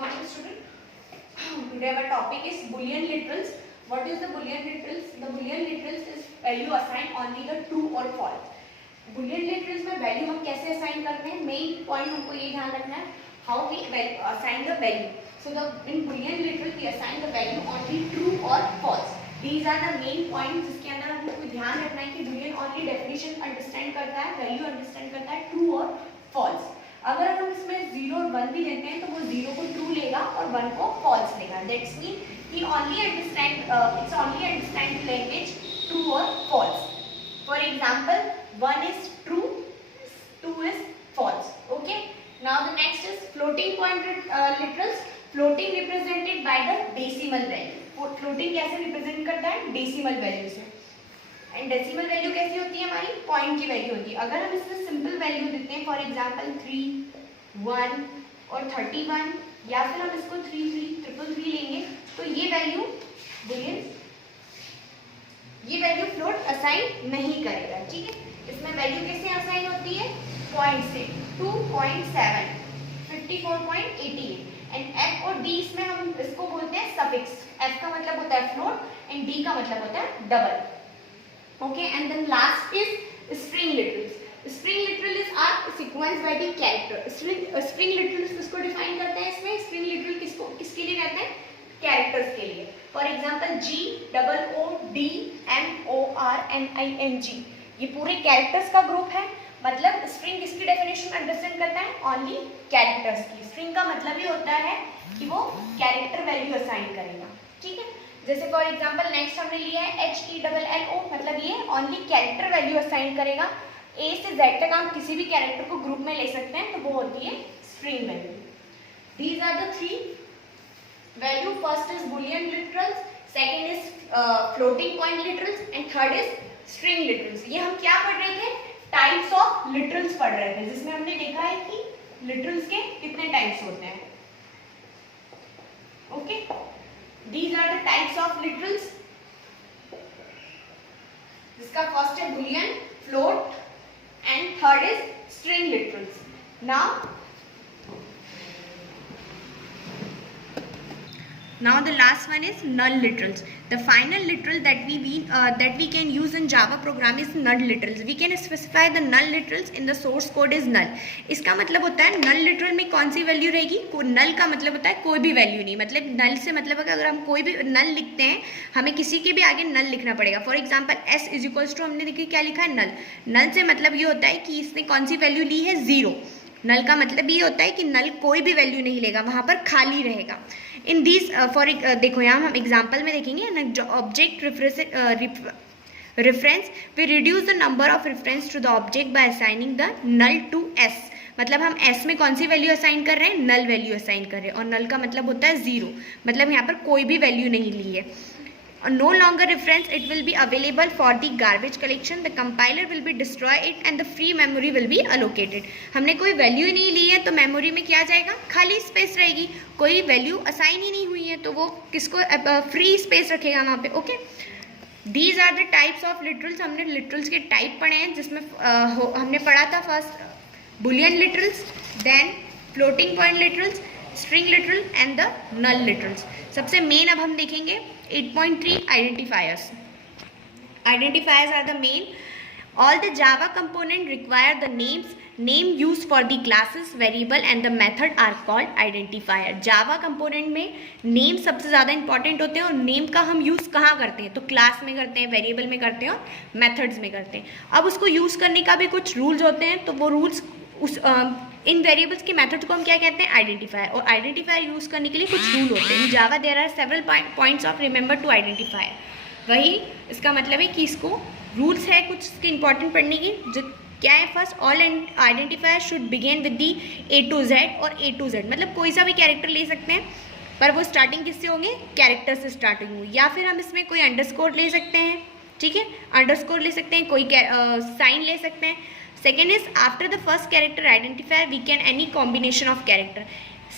morning student. Today our topic is Boolean literals. What is the Boolean literals? The Boolean literals is value assigned only the true or false. Boolean literals में value हम कैसे assign करते हैं? Main point हमको ये ध्यान रखना है how we assign the value. So the in Boolean literals we assign the value only true or false. These are the main points जिसके अंदर हमको ध्यान रखना है कि Boolean only definition understand करता है, value understand करता है true और false. अगर हम इसमें 0 और 1 भी लेते हैं तो वो 0 को ट्रू लेगा और 1 को फॉल्स लेगा. That's mean he only understand it's only understand language true और false. For example 1 is true, 2 is false. Okay, now the next is floating point literals. Floating represented by the decimal value. Floating कैसे represent करता है? Decimal value से. And decimal value कैसी होती है? हमारी point की वैल्यू होती है. अगर हम इसमें सिंपल वैल्यू देते हैं, फॉर एग्जांपल 3, 1 और 31, या फिर हम इसको 33, 333 लेंगे तो ये वैल्यू बुलियन, ये वैल्यू फ्लोट असाइन नहीं करेगा. ठीक है, इसमें वैल्यू कैसे असाइन होती है? पॉइंट से. 2.7, 54.88. एंड एफ और डी इसमें हम इसको बोलते हैं सफिक्स. एफ का मतलब होता है फ्लोट एंड डी का मतलब होता है double. Okay, and then last is string literals. String literal is are sequenced by the character. String literals किसको define करते हैं? इसमें string literal किसके लिए कहते हैं? Characters के लिए. For example, G, O, D, M, O, R, N, I, N, G. ये पूरे characters का group है. मतलब string किसकी definition understand करता है? Only characters की. String का मतलब ये होता है कि वो character value assign करेगा. ठीक है, जैसे फॉर एग्जाम्पल नेक्स्ट हमने लिया है HELLO, मतलब ये ओनली कैरेक्टर वैल्यू असाइन करेगा. ए से जेड तक हम किसी भी कैरेक्टर को ग्रुप में ले सकते हैं, तो वो होती है string value. These are the 3 value. First is boolean literals, second is floating point literals and third is string literals. ये हम क्या पढ़ रहे थे? टाइप्स ऑफ लिटरल्स पढ़ रहे थे, जिसमें हमने देखा है कि लिटरल्स के कितने टाइप्स होते हैं. Okay, These are the types of literals. जिसका फर्स्ट है Boolean, float and third is string literals. Now the last one is null literals. The final literal that we can use in Java program is null literals. We can specify the null literals in the source code is null. इसका मतलब होता है null literal में कौन सी value रहेगी? null का मतलब होता है कोई भी वैल्यू नहीं. मतलब null से मतलब है कि अगर हम कोई भी null लिखते हैं, हमें किसी के भी आगे null लिखना पड़ेगा. For example s is equals to, हमने देखिए क्या लिखा है? null. null से मतलब ये होता है कि इसने कौन सी वैल्यू ली है? 0. नल का मतलब ये होता है कि नल कोई भी वैल्यू नहीं लेगा, वहाँ पर खाली रहेगा. इन दीज देखो यहाँ हम एग्जाम्पल में देखेंगे object reference we reduce the number of reference to the object by assigning the null to S. मतलब हम एस में कौन सी वैल्यू असाइन कर रहे हैं? नल वैल्यू असाइन कर रहे हैं. और नल का मतलब होता है 0, मतलब यहाँ पर कोई भी वैल्यू नहीं ली है. No longer reference, it will be available for the garbage collection. The compiler will be destroy it and the free memory will be allocated. हमने कोई वैल्यू ही नहीं ली है तो मेमोरी में क्या जाएगा? खाली स्पेस रहेगी. कोई वैल्यू असाइन ही नहीं हुई है तो वो किसको फ्री स्पेस रखेगा वहाँ पे. Okay, these are the types of literals. हमने लिटरल्स के टाइप पढ़े हैं, जिसमें हमने पढ़ा था first boolean literals, then floating point literals, string literal and the null literals. सबसे मेन अब हम देखेंगे 8.3 identifiers. Identifiers are the main. All the Java component require the name used for the classes, variable and the method are called identifier. Java component में name सबसे ज़्यादा important होते हैं और name का हम use कहाँ करते हैं? तो class में करते हैं, variable में करते हैं और methods में करते हैं. अब उसको use करने का भी कुछ rules होते हैं, तो वो rules उस इन वेरिएबल्स के मेथड को हम क्या कहते हैं? आइडेंटिफायर. और आइडेंटिफायर यूज़ करने के लिए कुछ रूल होते हैं. Java there are several points of remember to identifier. वही इसका मतलब है कि इसको रूल्स है कुछ इसके इंपॉर्टेंट पढ़ने की. जो क्या है? First, all identifier should begin with the A to Z और A to Z. मतलब कोई सा भी कैरेक्टर ले सकते हैं, पर वो स्टार्टिंग किससे होंगे? कैरेक्टर से स्टार्टिंग होंगे. या फिर हम इसमें कोई अंडरस्कोर ले सकते हैं. ठीक है, अंडरस्कोर ले सकते हैं, कोई साइन ले सकते हैं. Second is after the first character identifier we can any combination of character.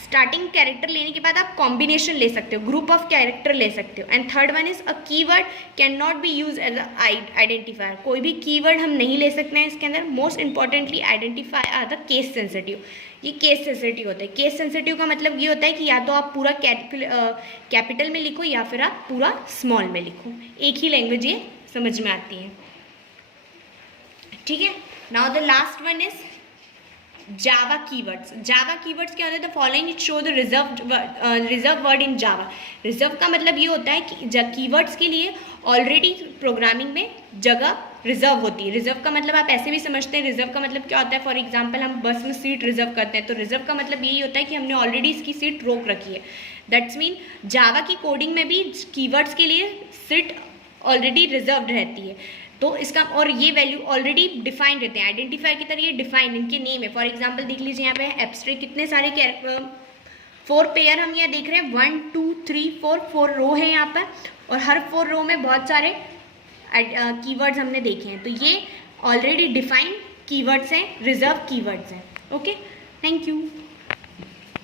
Starting character लेने के बाद आप कॉम्बिनेशन ले सकते हो, ग्रुप ऑफ कैरेक्टर ले सकते हो. And third one is a keyword can not be use as a identifier. कोई भी कीवर्ड हम नहीं ले सकते हैं इसके अंदर. Most importantly identify our the case sensitive. ये केस सेंसिटिव होता है। केस सेंसिटिव का मतलब ये होता है कि या तो आप पूरा कैपिटल में लिखो या फिर आप पूरा स्मॉल में लिखो, एक ही लैंग्वेज ये समझ में आती है, ठीक है। Now the last one is Java keywords. Java keywords क्या होता है? The following it show the reserve word in Java. Reserve का मतलब ये होता है कि कीवर्ड्स के लिए ऑलरेडी प्रोग्रामिंग में जगह रिजर्व होती है। रिजर्व का मतलब आप ऐसे भी समझते हैं, रिजर्व का मतलब क्या होता है? फॉर एग्जांपल हम बस में सीट रिजर्व करते हैं, तो रिजर्व का मतलब यही होता है कि हमने ऑलरेडी इसकी सीट रोक रखी है। दैट्स मीन जावा की कोडिंग में भी कीवर्ड्स के लिए सीट ऑलरेडी रिजर्व रहती है, तो इसका और ये वैल्यू ऑलरेडी डिफाइन रहते हैं, आइडेंटिफायर की तरह ये डिफाइन इनके नेम है। फॉर एग्जांपल देख लीजिए यहाँ पे एब्स्ट्रैक्ट कितने सारे 4 पेयर हम यहाँ देख रहे हैं, 1 2 3 4 रो है यहाँ पर, और हर 4 रो में बहुत सारे कीवर्ड्स हमने देखे हैं, तो ये ऑलरेडी डिफाइंड कीवर्ड्स हैं, रिजर्व कीवर्ड्स हैं। Okay, thank you.